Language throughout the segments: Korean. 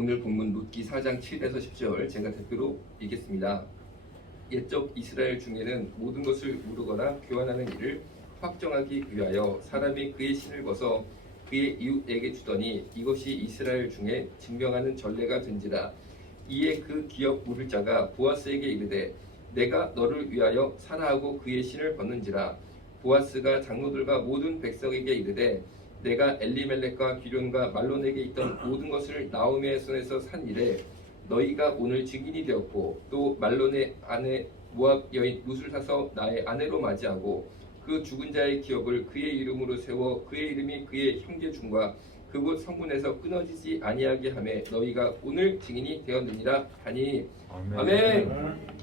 오늘 본문 룻기 4장 7에서 10절 제가 대표로 읽겠습니다. 옛적 이스라엘 중에는 모든 것을 무르거나 교환하는 일을 확정하기 위하여 사람이 그의 신을 벗어 그의 이웃에게 주더니 이것이 이스라엘 중에 증명하는 전례가 된지라. 이에 그 기업 물을 자가 보아스에게 이르되 내가 너를 위하여 사라하고 그의 신을 벗는지라. 보아스가 장로들과 모든 백성에게 이르되 내가 엘리멜렉과 기런과 말론에게 있던 모든 것을 나오미의 손에서 산 이래 너희가 오늘 증인이 되었고 또 말론의 아내 모압 여인 룻을 사서 나의 아내로 맞이하고 그 죽은 자의 기업을 그의 이름으로 세워 그의 이름이 그의 형제 중과 그곳 성문에서 끊어지지 아니하게 하매 너희가 오늘 증인이 되었느니라 하니. 아멘. 아멘.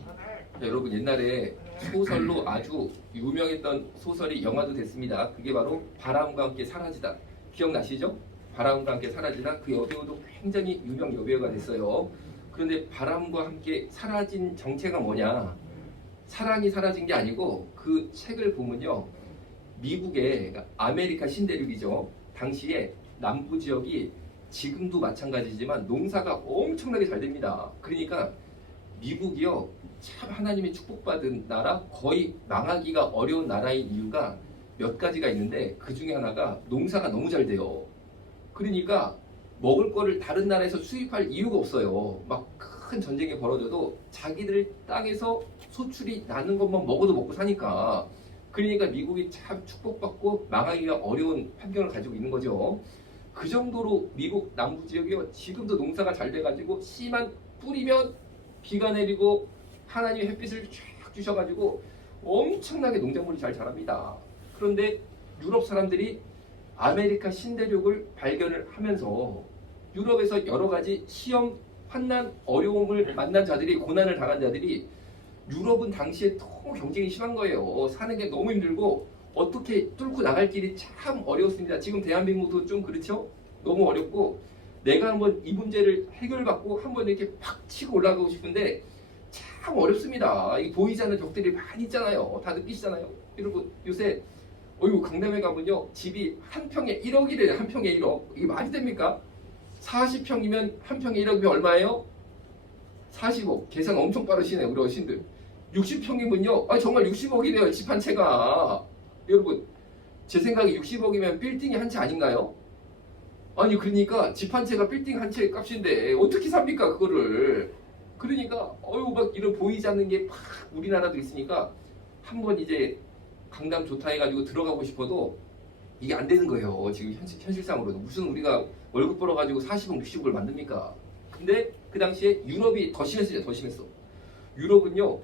여러분, 옛날에 소설로 아주 유명했던 소설이 영화도 됐습니다. 그게 바로 바람과 함께 사라지다. 기억나시죠? 바람과 함께 사라지다. 그 여배우도 굉장히 유명 여배우가 됐어요. 그런데 바람과 함께 사라진 정체가 뭐냐? 사랑이 사라진 게 아니고 그 책을 보면요, 미국의 아메리카 신대륙이죠. 당시에 남부 지역이 지금도 마찬가지지만 농사가 엄청나게 잘 됩니다. 그러니까 미국이요, 참 하나님의 축복받은 나라, 거의 망하기가 어려운 나라인 이유가 몇 가지가 있는데 그 중에 하나가 농사가 너무 잘 돼요. 그러니까 먹을 거를 다른 나라에서 수입할 이유가 없어요. 막 큰 전쟁이 벌어져도 자기들 땅에서 소출이 나는 것만 먹어도 먹고 사니까. 그러니까 미국이 참 축복받고 망하기가 어려운 환경을 가지고 있는 거죠. 그 정도로 미국 남부 지역이요, 지금도 농사가 잘 돼가지고 씨만 뿌리면 비가 내리고 하나님의 햇빛을 쫙 주셔가지고 엄청나게 농작물이 잘 자랍니다. 그런데 유럽 사람들이 아메리카 신대륙을 발견을 하면서 유럽에서 여러 가지 시험, 환난, 어려움을 만난 자들이, 고난을 당한 자들이, 유럽은 당시에 너무 경쟁이 심한 거예요. 사는 게 너무 힘들고 어떻게 뚫고 나갈 길이 참 어려웠습니다. 지금 대한민국도 좀 그렇죠? 너무 어렵고 내가 한번 이 문제를 해결받고 한번 이렇게 팍 치고 올라가고 싶은데 참 어렵습니다. 이 보이지 않는 벽들이 많이 있잖아요. 다 느끼시잖아요. 여러분, 요새 강남에 가면요, 집이 한 평에 1억이래요. 한 평에 1억. 이게 말이 됩니까? 40평이면 한 평에 1억이면 얼마예요? 40억. 계산 엄청 빠르시네요, 우리 어르신들. 60평이면요, 정말 60억이래요, 집 한 채가. 여러분, 제 생각에 60억이면 빌딩이 한 채 아닌가요? 아니, 그러니까 집 한 채가 빌딩 한 채 값인데 어떻게 삽니까, 그거를. 그러니까 막 이런 보이지 않는 게 막 우리나라도 있으니까 한번 이제 강남 좋다 해가지고 들어가고 싶어도 이게 안 되는 거예요. 지금 현실상으로도. 무슨 우리가 월급 벌어가지고 40억, 60억을 만듭니까? 근데 그 당시에 유럽이 더 심했어요. 더 심했어. 유럽은요,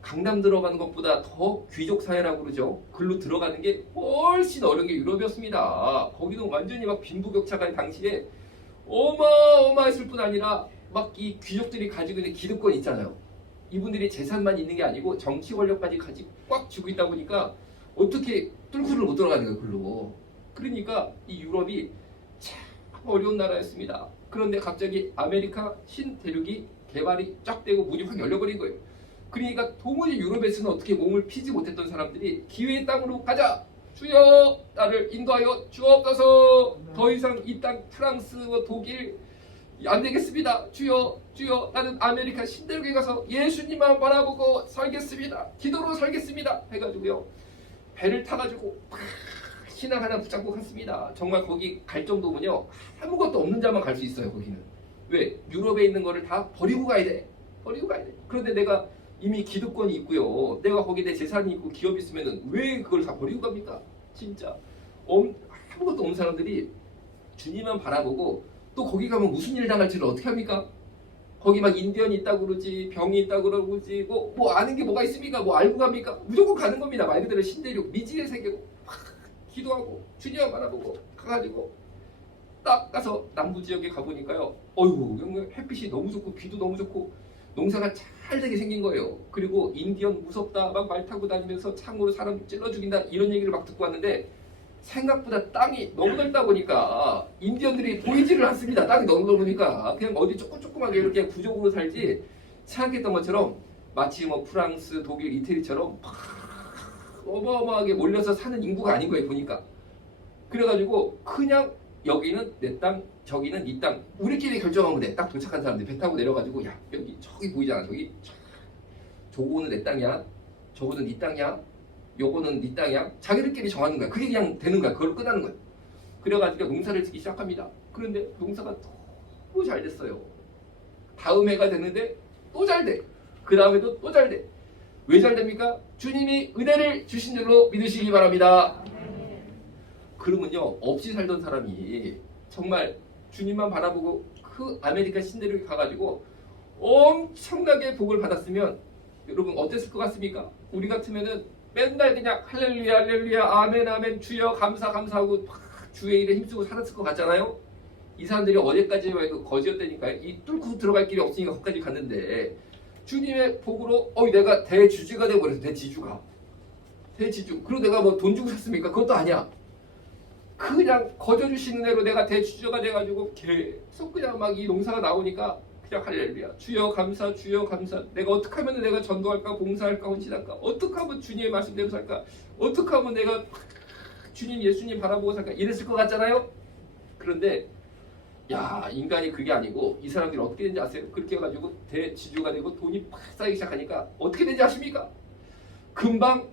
강남 들어가는 것보다 더 귀족 사회라고 그러죠. 글로 들어가는 게 훨씬 어려운 게 유럽이었습니다. 거기도 완전히 막 빈부격차가 당시에 어마어마했을 뿐 아니라 막 이 귀족들이 가지고 있는 기득권 있잖아요. 이분들이 재산만 있는 게 아니고 정치 권력까지 가지고 꽉 쥐고 있다 보니까 어떻게 뚫고를 못 들어가는 거예요, 글로. 그러니까 이 유럽이 참 어려운 나라였습니다. 그런데 갑자기 아메리카 신대륙이 개발이 쫙 되고 문이 확 열려버린 거예요. 그러니까 도무지 유럽에서는 어떻게 몸을 피지 못했던 사람들이 기회의 땅으로 가자! 주여! 나를 인도하여 주옵소서! 더 이상 이 땅 프랑스와 독일 안 되겠습니다. 주여! 주여! 나는 아메리카 신대륙에 가서 예수님만 바라보고 살겠습니다. 기도로 살겠습니다. 해가지고요, 배를 타가지고 신앙 하나 붙잡고 갔습니다. 정말 거기 갈 정도면요, 아무것도 없는 자만 갈 수 있어요. 거기는. 왜? 유럽에 있는 거를 다 버리고 가야 돼. 버리고 가야 돼. 그런데 내가 이미 기득권이 있고요, 내가 거기에 내 재산이 있고 기업이 있으면은 왜 그걸 다 버리고 갑니까? 진짜 아무것도 없는 사람들이 주님만 바라보고 또 거기 가면 무슨 일 당할지를 어떻게 합니까? 거기 막 인디언이 있다고 그러지, 병이 있다고 그러지, 뭐 아는 게 뭐가 있습니까? 뭐 알고 갑니까? 무조건 가는 겁니다. 말 그대로 신대륙, 미지의 세계로 기도하고 주님만 바라보고 가가지고 딱 가서 남부 지역에 가보니까요, 햇빛이 너무 좋고 비도 너무 좋고 농사가 잘 되게 생긴 거예요. 그리고 인디언 무섭다, 막 말 타고 다니면서 창으로 사람 찔러 죽인다, 이런 얘기를 막 듣고 왔는데 생각보다 땅이 너무 넓다 보니까 인디언들이 보이지를 않습니다. 땅이 너무 넓으니까 그냥 어디 조그맣게 이렇게 부족으로 살지, 생각했던 것처럼 마치 뭐 프랑스, 독일, 이태리처럼 어마어마하게 몰려서 사는 인구가 아닌 거예요, 보니까. 그래가지고 그냥 여기는 내 땅, 저기는 네 땅. 우리끼리 결정하면 돼. 딱 도착한 사람들 배 타고 내려가지고 야 여기 저기 보이잖아. 저기 저거는 내 땅이야. 저거는 네 땅이야. 요거는 네 땅이야. 자기들끼리 정하는 거야. 그게 그냥 되는 거야. 그걸 끝나는 거야. 그래가지고 농사를 짓기 시작합니다. 그런데 농사가 너무 잘 됐어요. 다음 해가 됐는데 또 잘 돼. 그 다음에도 또 잘 돼. 왜 잘 됩니까? 주님이 은혜를 주신 줄로 믿으시기 바랍니다. 그러면요, 없이 살던 사람이 정말 주님만 바라보고 그 아메리카 신대륙에 가가지고 엄청나게 복을 받았으면 여러분 어땠을 것 같습니까? 우리 같으면은 맨날 그냥 할렐루야 할렐루야 아멘 아멘 주여 감사 감사하고 막 주의 일에 힘쓰고 살았을 것 같잖아요. 이 사람들이 어제까지만 해도 거지였다니까 이 뚫고 들어갈 길이 없으니까 거기까지 갔는데 주님의 복으로 내가 대주주가 되어버렸어. 대지주. 그리고 내가 뭐 돈 주고 샀습니까? 그것도 아니야. 그냥 거저주시는 대로 내가 대주주가 돼가지고 계속 그냥 막 이 농사가 나오니까 그냥 할렐루야 주여 감사 주여 감사. 내가 어떻게 하면 내가 전도할까 봉사할까 헌신할까, 어떻게 하면 주님의 말씀대로 살까, 어떻게 하면 내가 주님 예수님 바라보고 살까, 이랬을 것 같잖아요. 그런데 야, 인간이 그게 아니고 이 사람들이 어떻게 되는지 아세요? 그렇게 해가지고 대지주가 되고 돈이 팍 쌓이기 시작하니까 어떻게 되는지 아십니까? 금방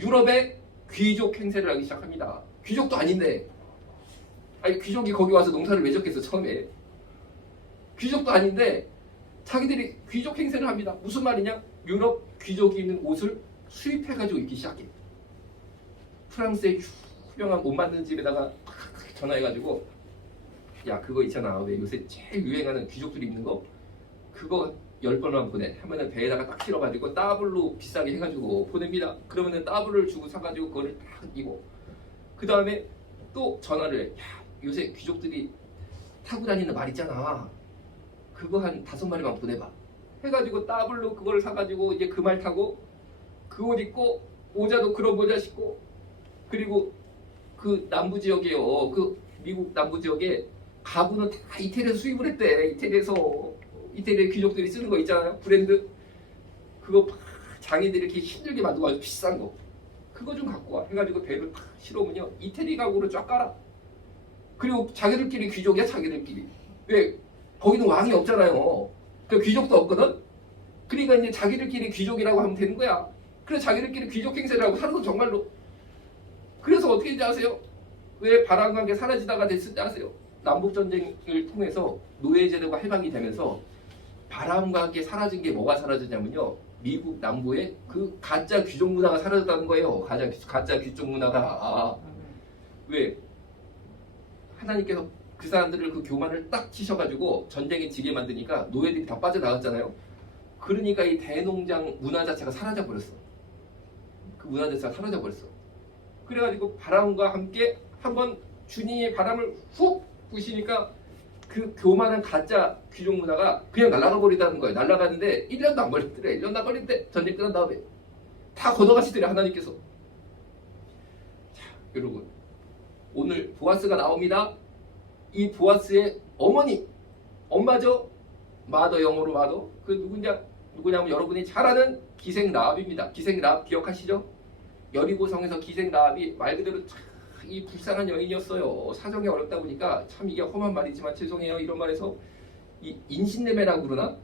유럽의 귀족 행세를 하기 시작합니다. 귀족도 아닌데, 아니 귀족이 거기 와서 농사를 왜 짓겠어 처음에. 귀족도 아닌데 자기들이 귀족 행세를 합니다. 무슨 말이냐? 유럽 귀족이 입는 옷을 수입해가지고 입기 시작해. 프랑스의 유명한 옷 만드는 집에다가 전화해가지고 야 그거 있잖아, 왜 요새 제일 유행하는 귀족들이 입는 거, 그거 10번만 보내. 하면은 배에다가 딱 실어가지고 더블로 비싸게 해가지고 보냅니다. 그러면은 더블을 주고 사가지고 그거를 딱 입고, 그 다음에 또 전화를 해. 야 요새 귀족들이 타고 다니는 말 있잖아, 그거 한 5마리만 보내봐 해가지고 더블로 그걸 사가지고 이제 그 말 타고 그 옷 입고 모자도 그런 모자 신고, 그리고 그 남부 지역에요, 그 미국 남부 지역에 가구는 다 이태리에서 수입을 했대. 이태리의 귀족들이 쓰는 거 있잖아요, 브랜드. 그거 장인들이 이렇게 힘들게 만들고 아주 비싼 거, 그거 좀 갖고 와 해가지고 배를 탁 실어오면요 이태리 가구로 쫙 깔아. 그리고 자기들끼리 귀족이야. 자기들끼리. 왜? 거기는 왕이 없잖아요. 그 귀족도 없거든. 그러니까 이제 자기들끼리 귀족이라고 하면 되는 거야. 그래서 자기들끼리 귀족 행세를 하고 살아서 정말로. 그래서 어떻게 되지 아세요? 왜 바람과 함께 사라지다가 됐을지 아세요? 남북전쟁을 통해서 노예제도가 해방이 되면서 바람과 함께 사라진 게 뭐가 사라졌냐면요, 미국 남부의 그 가짜 귀족 문화가 사라졌다는 거예요. 가짜 귀족 문화가. 왜? 하나님께서 그 사람들을 그 교만을 딱 치셔가지고 전쟁에 지게 만드니까 노예들이 다 빠져나갔잖아요. 그러니까 이 대농장 문화 자체가 사라져버렸어. 그 문화 자체가 사라져버렸어. 그래가지고 바람과 함께 한번 주님이 바람을 훅 부시니까 그 교만한 가짜 귀족 문화가 그냥 날아가 버리다는 거예요. 날아가는데 1년도 안 걸렸더래. 1년도 안 걸린대. 전쟁 끝난 다음에 다 걷어가시더래 하나님께서. 자, 여러분 오늘 보아스가 나옵니다. 이 보아스의 어머니, 엄마죠. 마더, 영어로 마더. 그 누구냐면 여러분이 잘 아는 기생 라합입니다. 기생 라합 기억하시죠? 여리고성에서 기생 라합이 말 그대로 이 불쌍한 여인이었어요. 사정이 어렵다 보니까 참 이게 험한 말이지만 죄송해요 이런 말에서 이 인신매매라고 그러나,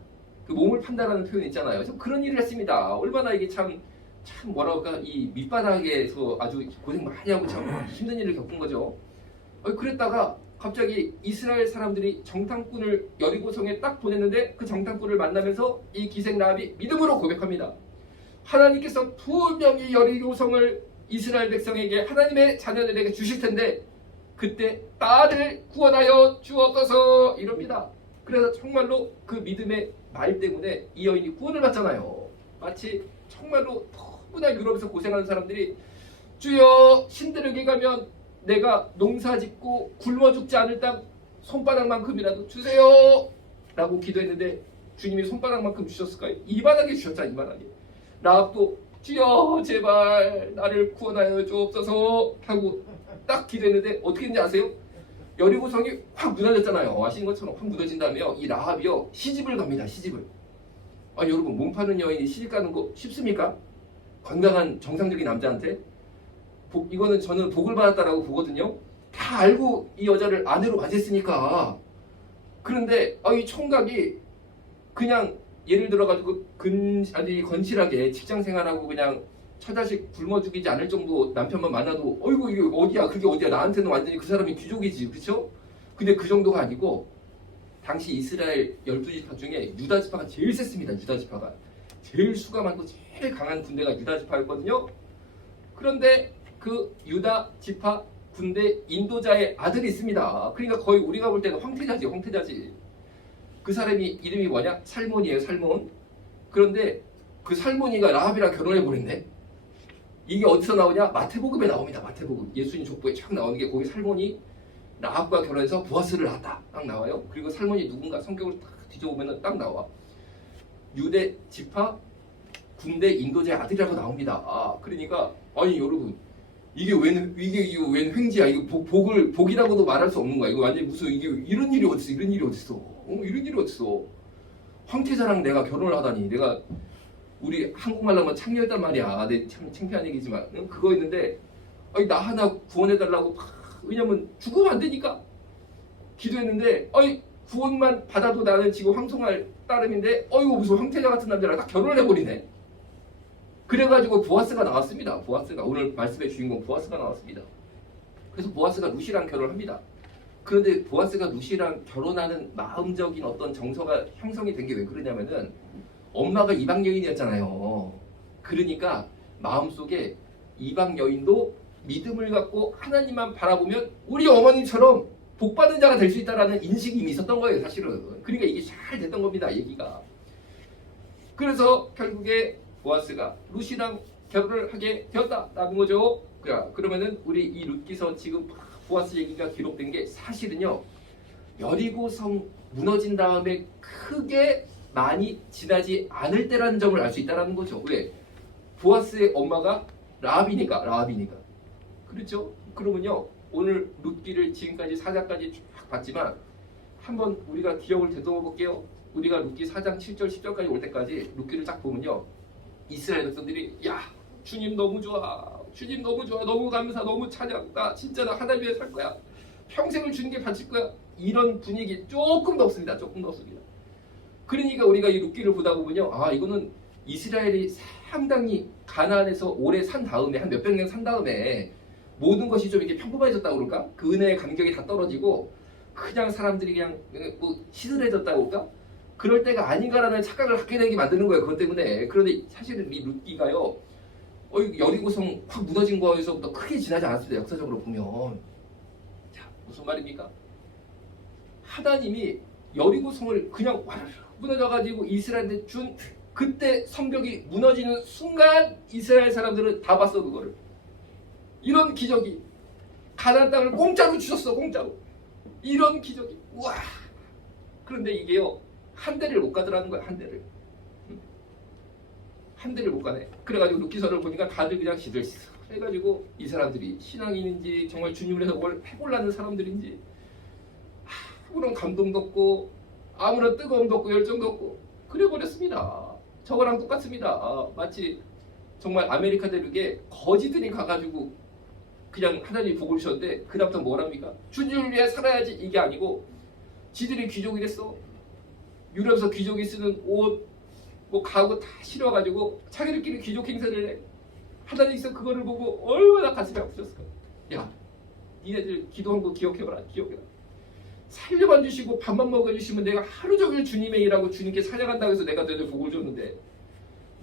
그 몸을 판다라는 표현 있잖아요. 참 그런 일을 했습니다. 얼마나 이게 참 뭐라고 할까, 이 밑바닥에서 아주 고생 많이 하고 참 힘든 일을 겪은 거죠. 그랬다가 갑자기 이스라엘 사람들이 정탐꾼을 여리고성에 딱 보냈는데 그 정탐꾼을 만나면서 이 기생 라합이 믿음으로 고백합니다. 하나님께서 분명히 여리고성을 이스라엘 백성에게, 하나님의 자녀들에게 주실 텐데 그때 나를 구원하여 주옵소서 이럽니다. 그래서 정말로 그 믿음의 말 때문에 이 여인이 구원을 받잖아요. 마치 정말로 너무나 유럽에서 고생하는 사람들이 주여 신들에게 가면 내가 농사짓고 굶어 죽지 않을 땅 손바닥만큼이라도 주세요 라고 기도했는데 주님이 손바닥만큼 주셨을까요? 이 바닥에 주셨잖아요. 이 바닥에. 라합도 주여 제발 나를 구원하여 주옵소서 하고 딱 기도했는데 어떻게 했는지 아세요? 여리고성이 확 무너졌잖아요. 아시는 것처럼 확 무너진 다음에요, 이 라합이요 시집을 갑니다. 시집을. 여러분 몸 파는 여인이 시집 가는 거 쉽습니까? 건강한 정상적인 남자한테? 이거는 저는 복을 받았다라고 보거든요. 다 알고 이 여자를 아내로 맞이했으니까. 그런데 이 총각이 그냥 예를 들어가지고 아니 건실하게 직장 생활하고 그냥 처자식 굶어 죽이지 않을 정도 남편만 만나도 어이구 이게 어디야 그게 어디야 나한테는 완전히 그 사람이 귀족이지 그렇죠? 근데 그 정도가 아니고 당시 이스라엘 12지파 중에 유다 지파가 제일 셌습니다. 유다 지파가 제일 수가 많고 제일 강한 군대가 유다 지파였거든요. 그런데 그 유다 지파 군대 인도자의 아들이 있습니다. 그러니까 거의 우리가 볼 때는 황태자지 황태자지. 그 사람이 이름이 뭐냐? 살몬이에요. 살몬. 그런데 그 살몬이가 라합이랑 결혼해 버렸네. 이게 어디서 나오냐? 마태복음에 나옵니다. 마태복음. 예수님 족보에 쫙 나오는 게 거기 살몬이 라합과 결혼해서 보아스를 낳았다. 딱 나와요. 그리고 살몬이 누군가 성경을 딱 뒤져보면 딱 나와. 유대 지파 군대 인도자의 아들이라고 나옵니다. 그러니까 아니 여러분 이게 웬 횡지야? 이거 복이라고도 말할 수 없는 거야. 이거 완전 무슨 이게 이런 일이 어딨어? 이런 일이 어딨어? 이런 일이 어딨어? 황태자랑 내가 결혼을 하다니. 내가 우리 한국말로 하면 창녀였단 말이야. 내 참 창피한 얘기지만 그거 있는데 아니 나 하나 구원해달라고 왜냐면 죽으면 안 되니까 기도했는데 구원만 받아도 나는 지금 황송할 따름인데 이거 무슨 황태자 같은 남자랑 딱 결혼을 해버리네. 그래가지고 보아스가 나왔습니다. 보아스가 오늘 말씀의 주인공 보아스가 나왔습니다. 그래서 보아스가 루시랑 결혼을 합니다. 그런데 보아스가 루시랑 결혼하는 마음적인 어떤 정서가 형성이 된 게 왜 그러냐면은 엄마가 이방 여인이었잖아요. 그러니까 마음속에 이방 여인도 믿음을 갖고 하나님만 바라보면 우리 어머님처럼 복받은 자가 될 수 있다라는 인식이 이미 있었던 거예요. 사실은. 그러니까 이게 잘 됐던 겁니다. 얘기가. 그래서 결국에 보아스가 루시랑 결혼을 하게 되었다라는 거죠. 그러면은 우리 이 룻기서 지금 보아스 얘기가 기록된 게 사실은요. 여리고성 무너진 다음에 크게 많이 지나지 않을 때라는 점을 알 수 있다는 거죠. 왜? 보아스의 엄마가 라합이니까. 그렇죠? 그러면요. 오늘 룻기를 지금까지 4장까지 쫙 봤지만 한번 우리가 기억을 되돌아 볼게요. 우리가 룻기 4장 7절 10절까지 올 때까지 룻기를 딱 보면요. 이스라엘 백성들이 야 주님 너무 좋아. 주님 너무 좋아. 너무 감사. 너무 찬양. 나 진짜 나 하나님 위해 살 거야. 평생을 주님께 바칠 거야. 이런 분위기 조금도 없습니다. 조금도 없습니다. 그러니까 우리가 이 룻기를 보다 보면요. 이거는 이스라엘이 상당히 가나안에서 오래 산 다음에 한 몇백 년 산 다음에 모든 것이 좀 이렇게 평범해졌다고 그럴까? 그 은혜의 간격이 다 떨어지고 그냥 사람들이 그냥 뭐 시들해졌다고 그럴까? 그럴 때가 아닌가라는 착각을 갖게 되게 만드는 거예요. 그것 때문에. 그런데 사실은 이 룻기가요. 여리고성 확 무너진 거에서부터 크게 지나지 않았습니다. 역사적으로 보면. 자, 무슨 말입니까? 하나님이 여리고성을 그냥 무너져가지고 이스라엘한테 준 그때 성벽이 무너지는 순간 이스라엘 사람들은 다 봤어 그거를. 이런 기적이 가나안 땅을 공짜로 주셨어. 공짜로. 이런 기적이. 우와. 그런데 이게요. 한 대를 못 가더라는 거야. 한 대를. 한 대를 못 가네. 그래가지고 룻기서를 보니까 다들 그냥 시들시들 해가지고 이 사람들이 신앙인인지 정말 주님을 해서 뭘 해보려는 사람들인지 아무런 감동도 없고 아무런 뜨거움도 없고 열정도 없고 그래버렸습니다. 저거랑 똑같습니다. 마치 정말 아메리카 대륙에 거지들이 가가지고 그냥 하나님이 복을 주셨는데 그 다음부터 뭐랍니까? 주님을 위해 살아야지 이게 아니고 지들이 귀족이 됐어. 유럽에서 귀족이 쓰는 옷 뭐 가구 다 실어가지고 자기들끼리 귀족 행세를 해. 하나님 있어 그거를 보고 얼마나 가슴이 아프셨을까. 야 니네들 기도한 거 기억해봐라. 기억해라. 살려만 주시고 밥만 먹여주시면 내가 하루 종일 주님의 일하고 주님께 찬양한다고 해서 내가 너희들 복을 줬는데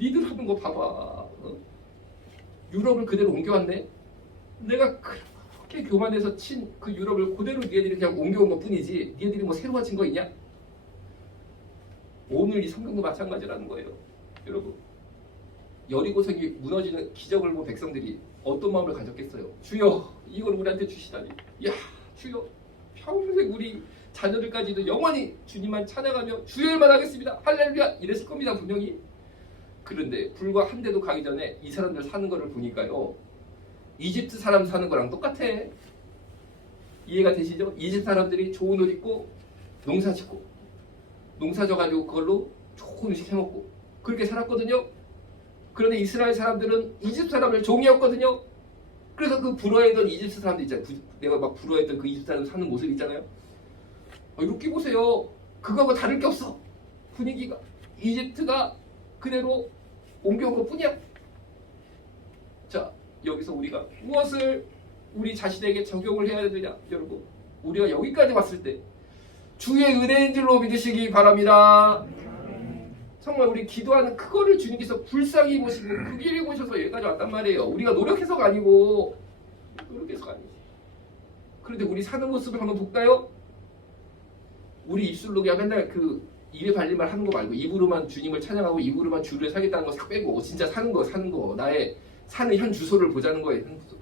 니들 하는 거 봐봐. 유럽을 그대로 옮겨왔네. 내가 그렇게 교만해서 친 그 유럽을 그대로 니네들이 그냥 옮겨온 것 뿐이지 니네들이 뭐 새로 가진 거 있냐? 오늘 이 성경도 마찬가지라는 거예요. 여러분 여리고성이 무너지는 기적을 본 백성들이 어떤 마음을 가졌겠어요? 주여 이걸 우리한테 주시다니. 야 주여 평생 우리 자녀들까지도 영원히 주님만 찬양하며 주의 일만 하겠습니다. 할렐루야 이랬을 겁니다. 분명히. 그런데 불과 한 대도 가기 전에 이 사람들 사는 거를 보니까요. 이집트 사람 사는 거랑 똑같아. 이해가 되시죠? 이집트 사람들이 좋은 옷 입고 농사 짓고 농사 져가지고 그걸로 좋은 음식 해먹고 그렇게 살았거든요. 그런데 이스라엘 사람들은 이집트 사람을 종이었거든요. 그래서 그 부러워했던 이집트 사람들 있잖아요. 내가 막 부러워했던 그 이집트 사람들 사는 모습 있잖아요. 이렇게 보세요. 그거하고 다를 게 없어. 분위기가. 이집트가 그대로 옮겨온 것 뿐이야. 자, 여기서 우리가 무엇을 우리 자신에게 적용을 해야 되느냐, 여러분. 우리가 여기까지 왔을 때 주의 은혜인 줄로 믿으시기 바랍니다. 정말 우리 기도하는 그거를 주님께서 불쌍히 보시고 그 길을 보셔서 여기까지 왔단 말이에요. 우리가 노력해서가 아니고, 노력해서가 아니지. 그런데 우리 사는 모습을 한번 볼까요? 우리 입술로 그냥 맨날 그 입에 발린 말 하는 거 말고 입으로만 주님을 찬양하고 입으로만 주를 사겠다는 거 싹 빼고 진짜 사는 거 나의 사는 현 주소를 보자는 거예요. 현 주소.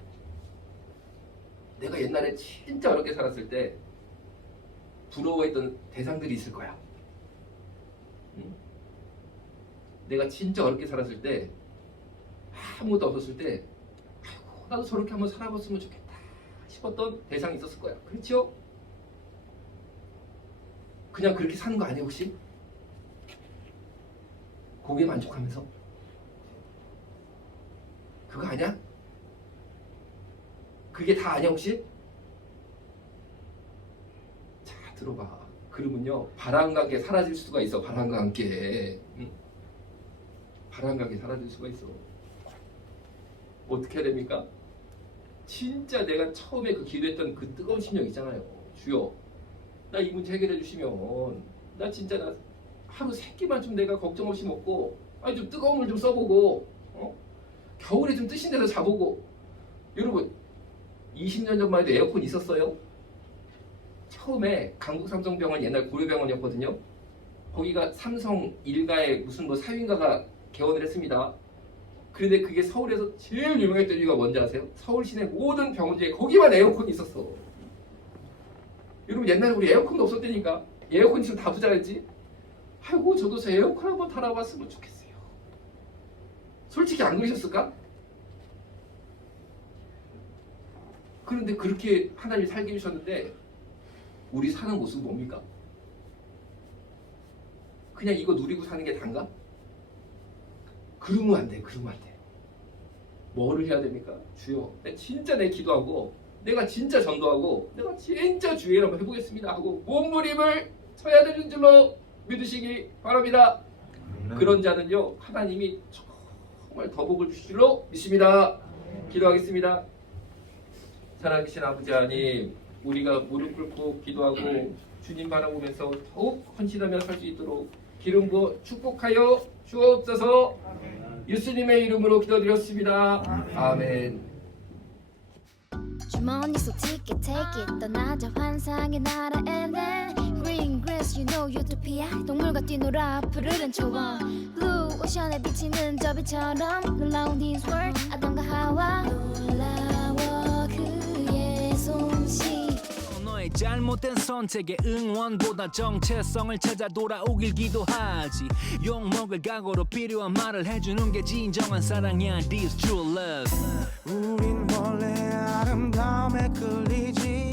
내가 옛날에 진짜 어렵게 살았을 때 부러워했던 대상들이 있을 거야. 응? 내가 진짜 어렵게 살았을 때 아무것도 없었을 때 아이고 나도 저렇게 한번 살아봤으면 좋겠다 싶었던 대상이 있었을 거야. 그렇죠? 그냥 그렇게 사는 거 아니에요 혹시? 거기에 만족하면서? 그거 아니야? 그게 다 아니야 혹시? 자 들어봐. 그러면요 바람과 함께 사라질 수가 있어. 바람과 함께. 응? 바람과 함께 사라질 수가 있어. 어떻게 해야 됩니까? 진짜 내가 처음에 그 기도했던 그 뜨거운 심령 있잖아요. 주여 나 이 문제 해결해 주시면 나 진짜 나 하루 3끼만 좀 내가 걱정 없이 먹고 아니 좀 뜨거운 물 좀 써보고 겨울에 좀 뜨신 데서 자보고. 여러분 20년 전만 해도 에어컨 있었어요? 처음에 강북 삼성병원 옛날 고려병원이었거든요. 거기가 삼성 일가의 무슨 뭐 사위인가가 개원을 했습니다. 그런데 그게 서울에서 제일 유명했던 이유가 뭔지 아세요? 서울 시내 모든 병원 중에 거기만 에어컨이 있었어. 여러분 옛날에 우리 에어컨도 없었다니까. 에어컨 있으면 다 부자였지. 아이고 저도 저 에어컨 한번 달아봤으면 좋겠어요. 솔직히 안 그러셨을까? 그런데 그렇게 하나님이 살게 해주셨는데 우리 사는 모습은 뭡니까? 그냥 이거 누리고 사는 게 단가? 그러면 안 돼. 그러면 안 돼. 뭐를 해야 됩니까? 주여 내가 진짜 내 기도하고 내가 진짜 전도하고 내가 진짜 주의 일 한번 해보겠습니다 하고 몸부림을 쳐야 되는 줄로 믿으시기 바랍니다. 그런 자는요 하나님이 정말 더 복을 주실 줄로 믿습니다. 기도하겠습니다. 살아계신 아버지 하나님, 우리가 무릎 꿇고 기도하고 주님 바라보면서 더욱 헌신하며 살 수 있도록 기름 부어 축복하여 주옵소서. 예수님의 이름으로 기도드렸습니다. 아멘. 주머니 속 ticket take it 떠나자 환상의 나라에는 Green grass you know utopia 동물과 뛰놀아 푸르른 초원 Blue ocean에 비치는 저 빛처럼 놀라운 this world 아담과 하와 놀라워 그의 솜씨 너의 잘못된 선택에 응원보다 정체성을 찾아 돌아오길 기도하지. 욕먹을 각오로 필요한 말을 해주는 게 진정한 사랑이야. This true love. 우린 원래 아름다움에 끌리지